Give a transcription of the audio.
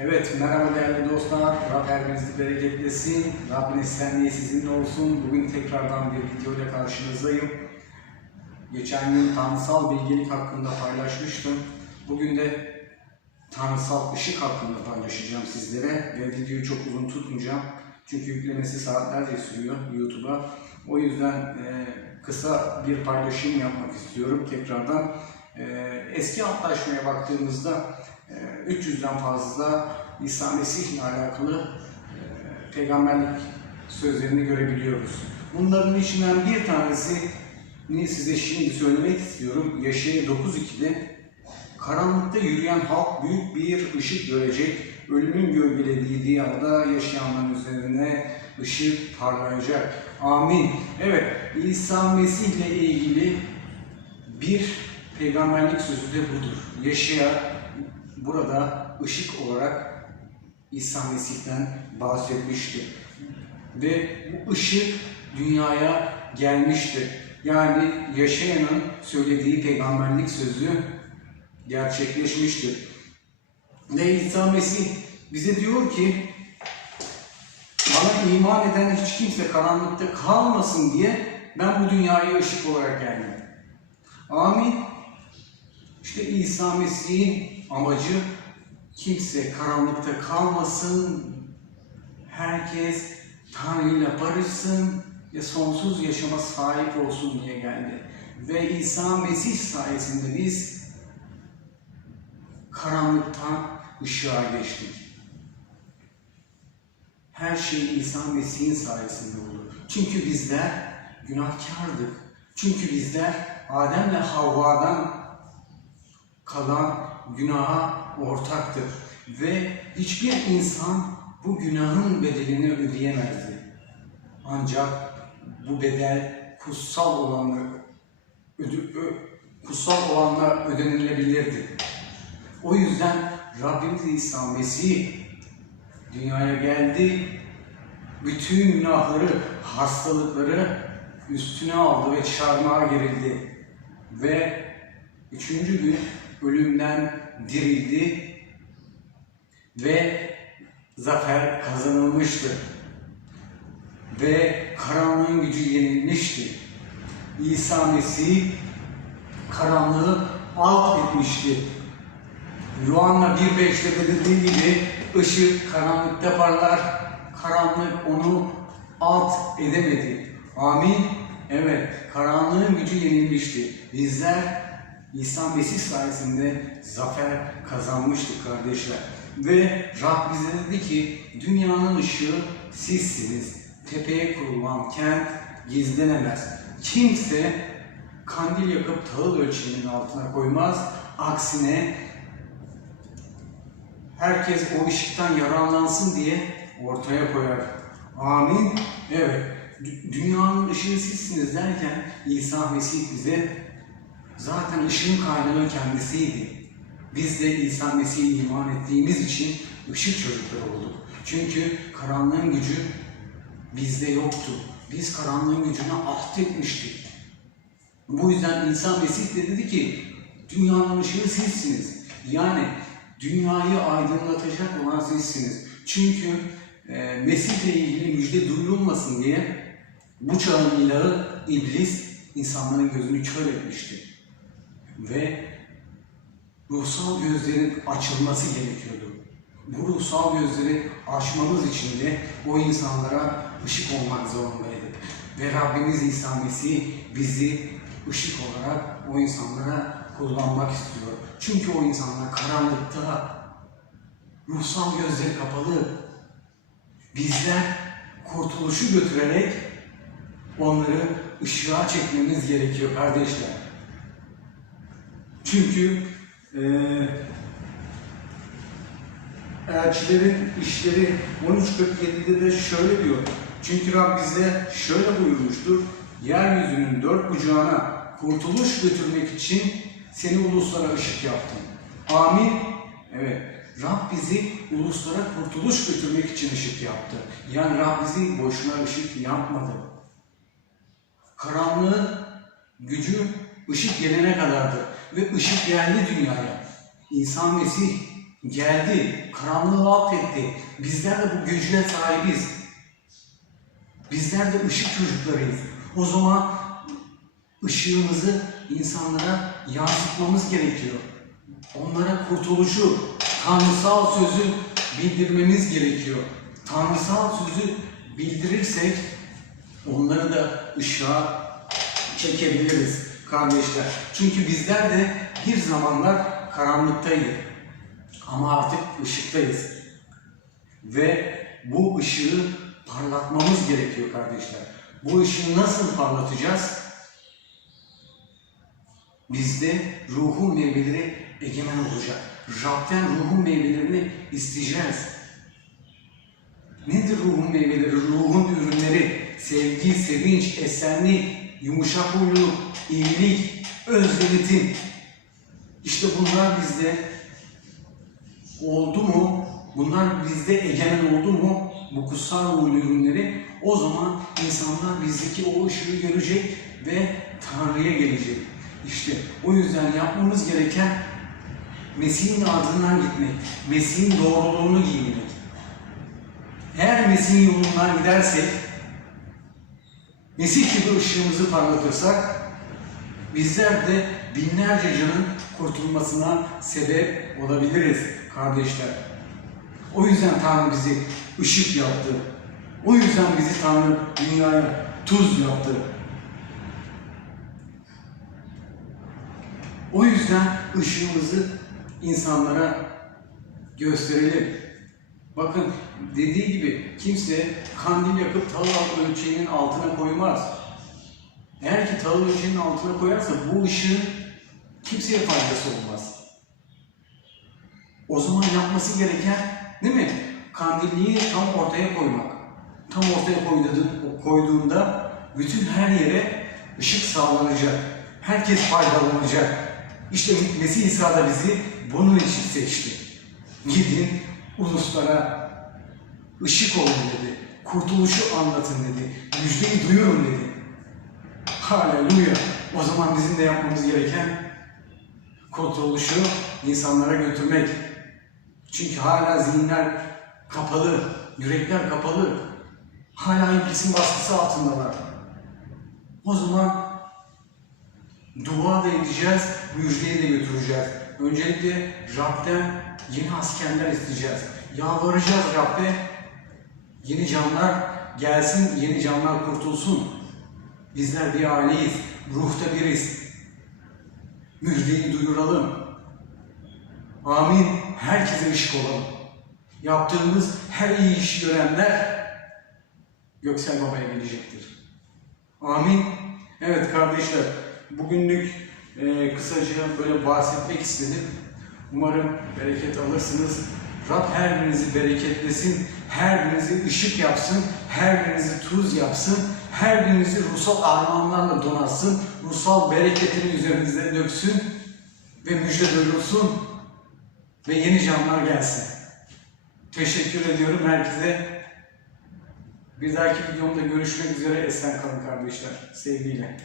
Evet, merhaba değerli dostlar. Rab herkesi bereketlesin. Rabbin esenliği sizinle olsun. Bugün tekrardan bir video ile karşınızdayım. Geçen gün tanrısal bilgelik hakkında paylaşmıştım. Bugün de tanrısal ışık hakkında paylaşacağım sizlere. Ve videoyu çok uzun tutmayacağım. Çünkü yüklemesi saatlerce sürüyor YouTube'a. O yüzden e, kısa bir paylaşım yapmak istiyorum tekrardan. E, eski antlaşmaya baktığımızda 300'den fazla İsa Mesih ile alakalı e, peygamberlik sözlerini görebiliyoruz. Bunların içinden bir tanesini size şimdi söylemek istiyorum. Yaşaya 9.2'de Karanlıkta yürüyen halk büyük bir ışık görecek. Ölümün gölgelediği diyarda yaşayanların üzerine ışık parlayacak. Amin. Evet, İsa Mesih ile ilgili bir peygamberlik sözü de budur. Yaşaya burada ışık olarak İsa Mesih'ten bahsetmiştir. Ve bu ışık dünyaya gelmiştir. Yani yaşayanın söylediği peygamberlik sözü gerçekleşmiştir. Ve İsa Mesih bize diyor ki bana iman eden hiç kimse karanlıkta kalmasın diye ben bu dünyaya ışık olarak geldim. Amin. İşte İsa Mesih'in amacı kimse karanlıkta kalmasın, herkes Tanrı ile barışsın ve sonsuz yaşama sahip olsun diye geldi. Ve İsa Mesih sayesinde biz karanlıktan ışığa geçtik. Her şey İsa Mesih'in sayesinde oldu. Çünkü bizler günahkardık. Çünkü bizler Adem'le Havva'dan kalan günaha ortaktık. Ve hiçbir insan bu günahın bedelini ödeyemezdi. Ancak bu bedel kutsal olanla ödü, ö, kutsal olanla ödenilebilirdi. O yüzden Rabbimiz İsa Mesih dünyaya geldi. Bütün günahları, hastalıkları üstüne aldı ve çarmıha gerildi. Ve üçüncü gün ölümden dirildi ve zafer kazanılmıştı. Ve karanlığın gücü yenilmişti. İsa Mesih karanlığı alt etmişti. Yuhanna 1.5'te belirttiği gibi ışık karanlıkta parlar, karanlık onu alt edemedi. Amin. Evet, karanlığın gücü yenilmişti. Bizler İsa Mesih sayesinde zafer kazanmıştık kardeşler. Ve Rab bize dedi ki, dünyanın ışığı sizsiniz. Tepeye kurulan kent gizlenemez. Kimse kandil yakıp tahıl ölçeğinin altına koymaz. Aksine herkes o ışıktan yararlansın diye ortaya koyar. Amin. Evet. Dü- Dünyanın ışığı sizsiniz derken İsa Mesih bize zaten ışığın kaynağı kendisiydi. Biz de İsa Mesih'e iman ettiğimiz için ışık çocukları olduk. Çünkü karanlığın gücü bizde yoktu. Biz karanlığın gücüne ahdetmiştik. Bu yüzden İsa Mesih de dedi ki dünyanın ışığı sizsiniz. Yani dünyayı aydınlatacak olan sizsiniz. Çünkü e, Mesih ile ilgili müjde duyulmasın diye bu çağın ilahı iblis insanların gözünü kör etmişti. Ve ruhsal gözlerin açılması gerekiyordu. Bu ruhsal gözleri açmamız için de o insanlara ışık olmak zorundaydık. Ve Rabbimiz İsa Mesih bizi ışık olarak o insanlara kullanmak istiyor. Çünkü o insanlar karanlıkta, ruhsal gözleri kapalı. Bizler kurtuluşu götürerek onları ışığa çekmemiz gerekiyor kardeşler. Çünkü eee elçilerin işleri 13.47'de de şöyle diyor. Çünkü Rab bize şöyle buyurmuştur. Yeryüzünün dört bucağına kurtuluş götürmek için seni uluslara ışık yaptım. Amin. Evet. Rab bizi uluslara kurtuluş götürmek için ışık yaptı. Yani Rab bizi boşuna ışık yapmadı. Karanlığın gücü ışık gelene kadardır. Ve ışık geldi dünyaya. İnsan Mesih geldi, karanlığı alt etti. Bizler de bu gücüne sahibiz. Bizler de ışık çocuklarıyız. O zaman ışığımızı insanlara yansıtmamız gerekiyor. Onlara kurtuluşu, tanrısal sözü bildirmemiz gerekiyor. Tanrısal sözü bildirirsek onları da ışığa çekebiliriz kardeşler. Çünkü bizler de bir zamanlar karanlıktaydık. Ama artık ışıktayız. Ve bu ışığı parlatmamız gerekiyor kardeşler. Bu ışığı nasıl parlatacağız? Bizde ruhun meyveleri egemen olacak. Rab'den ruhun meyvelerini isteyeceğiz. Nedir ruhun meyveleri? Ruhun ürünleri sevgi, sevinç, esenlik, yumuşak huyluluk, iyilik, özgürlüğün. İşte bunlar bizde oldu mu? Bunlar bizde egemen oldu mu? Bu kutsal huylu ürünleri o zaman insanlar bizdeki o ışığı görecek ve Tanrı'ya gelecek. İşte o yüzden yapmamız gereken Mesih'in ardından gitmek, Mesih'in doğruluğunu giymek. Eğer Mesih'in yolundan gidersek, Mesih gibi ışığımızı parlatırsak, bizler de binlerce canın kurtulmasına sebep olabiliriz kardeşler. O yüzden Tanrı bizi ışık yaptı. O yüzden bizi Tanrı dünyaya tuz yaptı. O yüzden ışığımızı insanlara gösterelim. Bakın dediği gibi kimse kandil yakıp talı ölçeğinin altına koymaz. Eğer ki talı ölçeğinin altına koyarsa bu ışığın kimseye faydası olmaz. O zaman yapması gereken değil mi? Kandilliği tam ortaya koymak. Tam ortaya koyduğunda, koyduğunda bütün her yere ışık sağlanacak. Herkes faydalanacak. İşte Mesih İsa da bizi bunun için seçti. Gidin uluslara ışık olun dedi. Kurtuluşu anlatın dedi. Müjdeyi duyurun dedi. Haleluya. O zaman bizim de yapmamız gereken kurtuluşu insanlara götürmek. Çünkü hala zihinler kapalı, yürekler kapalı. Hala iblisin baskısı altındalar. O zaman dua da edeceğiz, müjdeyi de götüreceğiz. Öncelikle Rab'den yeni askerler isteyeceğiz. Yalvaracağız Rab'be. Yeni canlar gelsin, yeni canlar kurtulsun. Bizler bir aileyiz, ruhta biriz. Müjdeyi duyuralım. Amin. Herkese ışık olalım. Yaptığımız her iyi işi görenler Göksel Baba'ya gelecektir. Amin. Evet kardeşler, bugünlük e, kısaca böyle bahsetmek istedim. Umarım bereket alırsınız. Rab her birinizi bereketlesin, her birinizi ışık yapsın, her birinizi tuz yapsın, her birinizi ruhsal armağanlarla donatsın, ruhsal bereketini üzerinize döksün ve müjde duyurulsun ve yeni canlar gelsin. Teşekkür ediyorum herkese. Bir dahaki videomda görüşmek üzere. Esen kalın kardeşler. Sevgiyle.